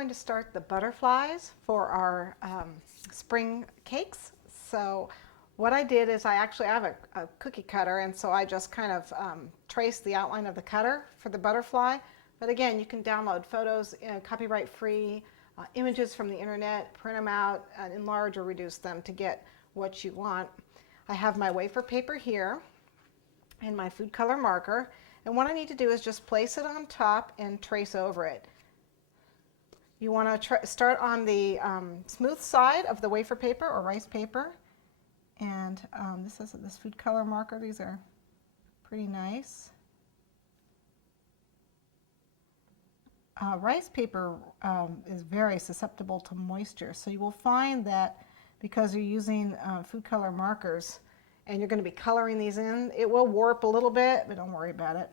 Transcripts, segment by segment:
going to start the butterflies for our spring cakes. So what I did is I have a cookie cutter, and so I just kind of traced the outline of the cutter for the butterfly. But again, you can download photos, copyright free, images from the internet, print them out, enlarge or reduce them to get what you want. I have my wafer paper here and my food color marker, and what I need to do is just place it on top and trace over it. You want to start on the smooth side of the wafer paper or rice paper, and this food color marker. These are pretty nice. Rice paper is very susceptible to moisture, so you will find that because you're using food color markers and you're going to be coloring these in, it will warp a little bit, but don't worry about it.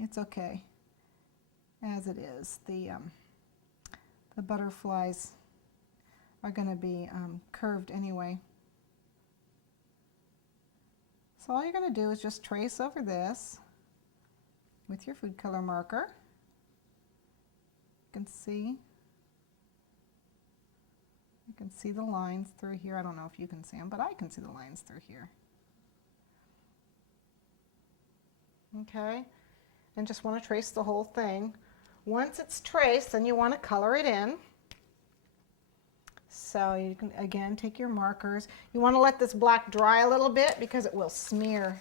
It's okay as it is. The butterflies are going to be curved anyway. So all you're going to do is just trace over this with your food color marker. You can see the lines through here. I don't know if you can see them, but I can see the lines through here. Okay, and just want to trace the whole thing. Once it's traced, then you want to color it in. So you can, again, take your markers. You want to let this black dry a little bit because it will smear.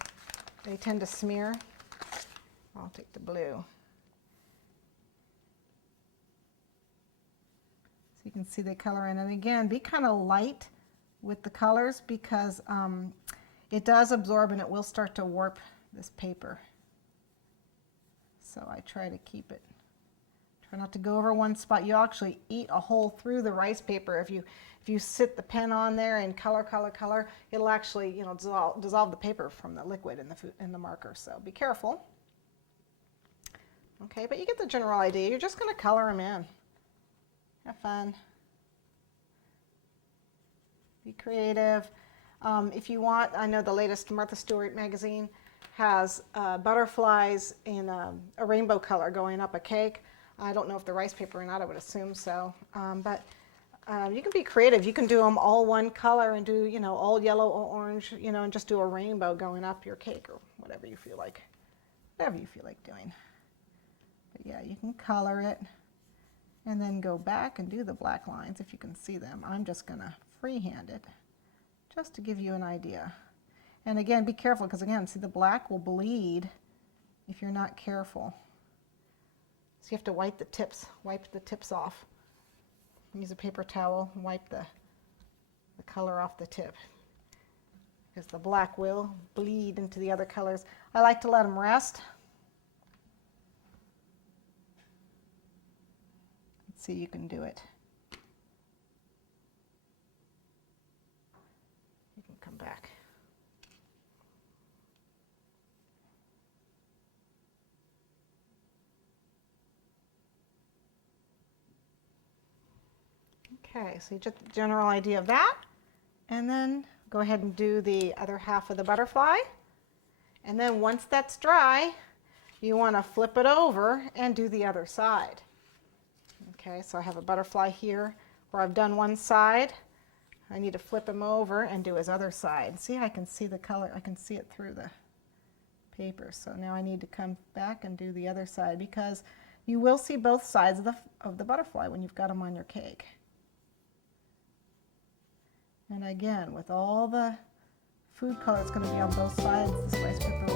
They tend to smear. I'll take the blue. So you can see the color in. And again, be kind of light with the colors because it does absorb and it will start to warp this paper. So I try to keep it. Try not to go over one spot. You'll actually eat a hole through the rice paper. If you sit the pen on there and color, it'll actually dissolve the paper from the liquid in the marker. So be careful. Okay, but you get the general idea. You're just going to color them in. Have fun. Be creative. If you want, I know the latest Martha Stewart magazine has butterflies in a rainbow color going up a cake. I don't know if the rice paper or not, I would assume so. But you can be creative. You can do them all one color and do, all yellow or orange, and just do a rainbow going up your cake or whatever you feel like. Whatever you feel like doing. But yeah, you can color it and then go back and do the black lines if you can see them. I'm just going to freehand it just to give you an idea. And again, be careful because again, see the black will bleed if you're not careful. So you have to wipe the tips off. Use a paper towel and wipe the color off the tip because the black will bleed into the other colors. I like to let them rest. Let's see, you can do it. You can come back. Okay, so you get the general idea of that, and then go ahead and do the other half of the butterfly. And then once that's dry, you want to flip it over and do the other side. Okay, so I have a butterfly here where I've done one side. I need to flip him over and do his other side. See, I can see the color, I can see it through the paper. So now I need to come back and do the other side because you will see both sides of the butterfly when you've got them on your cake. And again, with all the food color, it's going to be on both sides. This rice paper